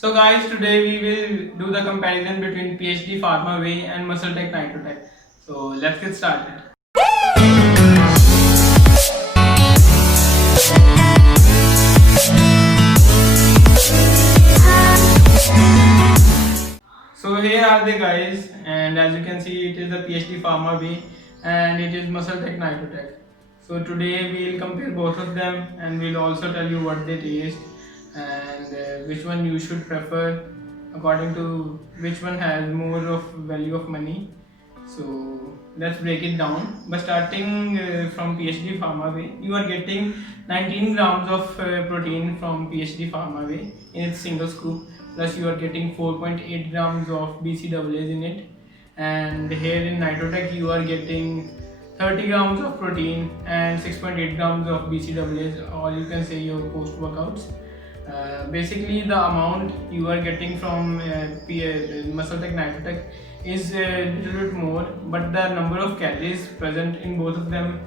So guys, today we will do the comparison between PhD Pharma Whey and Muscletech Nitrotech. So let's get started. So here are the guys, and as you can see, it is the PhD Pharma Whey and it is Muscletech Nitrotech. So today we will compare both of them, and we'll also tell you what they taste and which one you should prefer according to which one has more of value of money. So let's break it down by starting from PhD Pharma Whey. You are getting 19 grams of protein from PhD Pharma Whey in its single scoop. Plus you are getting 4.8 grams of BCAAs in it. And here in Nitrotech you are getting 30 grams of protein and 6.8 grams of BCAAs, or you can say your post workouts. Basically, the amount you are getting from Muscletech Nitrotech is a little bit more, but the number of calories present in both of them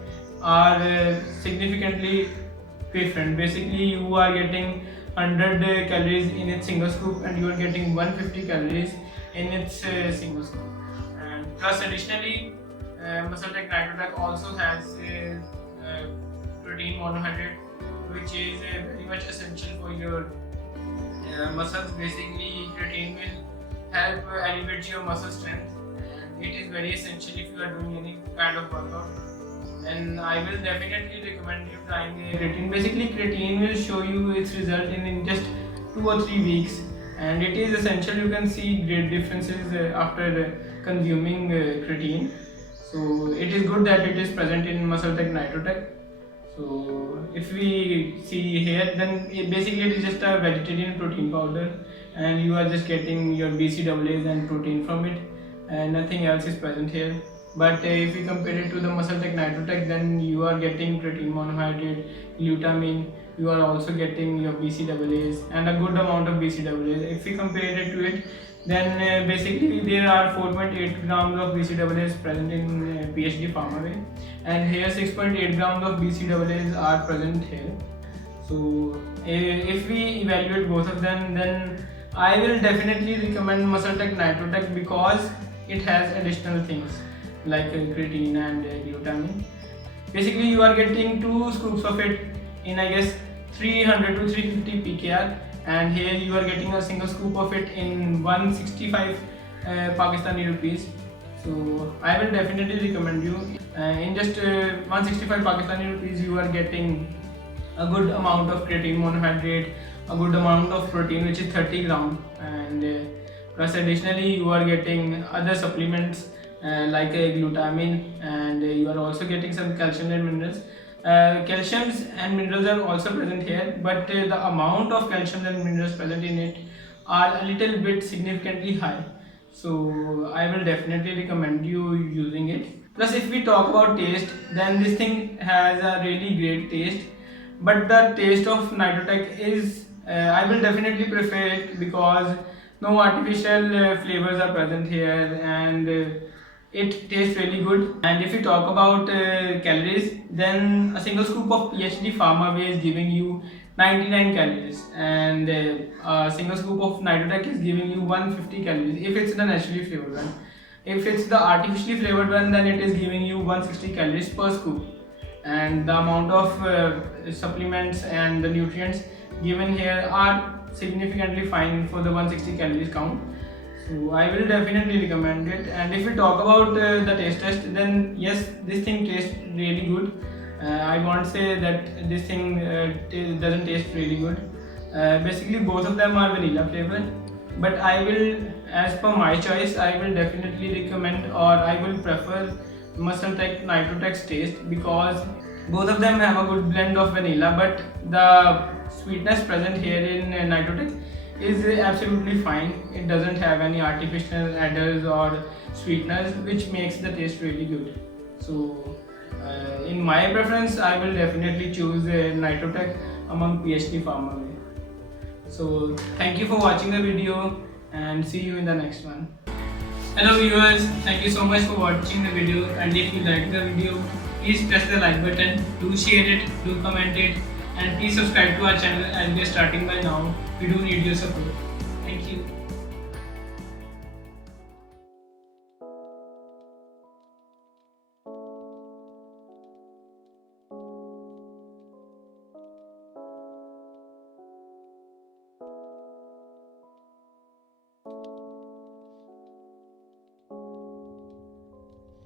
are significantly different. Basically, you are getting 100 calories in its single scoop, and you are getting 150 calories in its single scoop. And plus, additionally, Muscletech Nitrotech also has protein monohydrate, which is very much essential for your muscles. Basically, protein will help elevate your muscle strength, and it is very essential if you are doing any kind of workout. And I will definitely recommend you trying creatine. Basically, creatine will show you its result in just 2 or 3 weeks, and it is essential. You can see great differences after consuming creatine. So it is good that it is present in Muscletech Nitrotech. So if we see here, then basically it is just a vegetarian protein powder, and you are just getting your BCAAs and protein from it, and nothing else is present here. But if we compare it to the Muscletech Nitrotech, then you are getting protein monohydrate, glutamine, you are also getting your BCAAs and a good amount of BCAAs. If we compare it to it, then basically there are 4.8 grams of BCAAs present in PhD Pharma Whey, and here 6.8 grams of BCAAs are present here. So if we evaluate both of them, then I will definitely recommend Muscletech Nitrotech because it has additional things like creatine and glutamine. Basically, you are getting 2 scoops of it in, I guess, 300 to 350 pkr, and here you are getting a single scoop of it in 165 Pakistani rupees. So I will definitely recommend you. In just 165 Pakistani rupees, you are getting a good amount of creatine monohydrate, a good amount of protein, which is 30 gram, and plus additionally you are getting other supplements like glutamine, and you are also getting some calcium and minerals. Calciums and minerals are also present here, but the amount of calcium and minerals present in it are a little bit significantly high. So I will definitely recommend you using it. Plus, if we talk about taste, then this thing has a really great taste. But the taste of Nitrotech is, I will definitely prefer it because no artificial flavors are present here, and it tastes really good. And if you talk about calories, then a single scoop of PhD Pharma Whey is giving you 99 calories, and a single scoop of Nitrotech is giving you 150 calories if it's the naturally flavored one. If it's the artificially flavored one, then it is giving you 160 calories per scoop. And the amount of supplements and the nutrients given here are significantly fine for the 160 calories count. So I will definitely recommend it. And if we talk about the taste test, then yes, this thing tastes really good. I won't say that this thing doesn't taste really good. Basically, both of them are vanilla flavored, but I will, as per my choice, I will definitely recommend, or I will prefer Muscletech Nitrotech's taste because both of them have a good blend of vanilla, but the sweetness present here in Nitrotech is absolutely fine. It doesn't have any artificial adders or sweeteners, which makes the taste really good. So in my preference, I will definitely choose Nitrotech among PhD Pharma Whey. So thank you for watching the video, and see you in the next one. Hello viewers, thank you so much for watching the video, and if you like the video, please press the like button, do share it, do comment it, and please subscribe to our channel as we are starting by now. We do need your support. Thank you.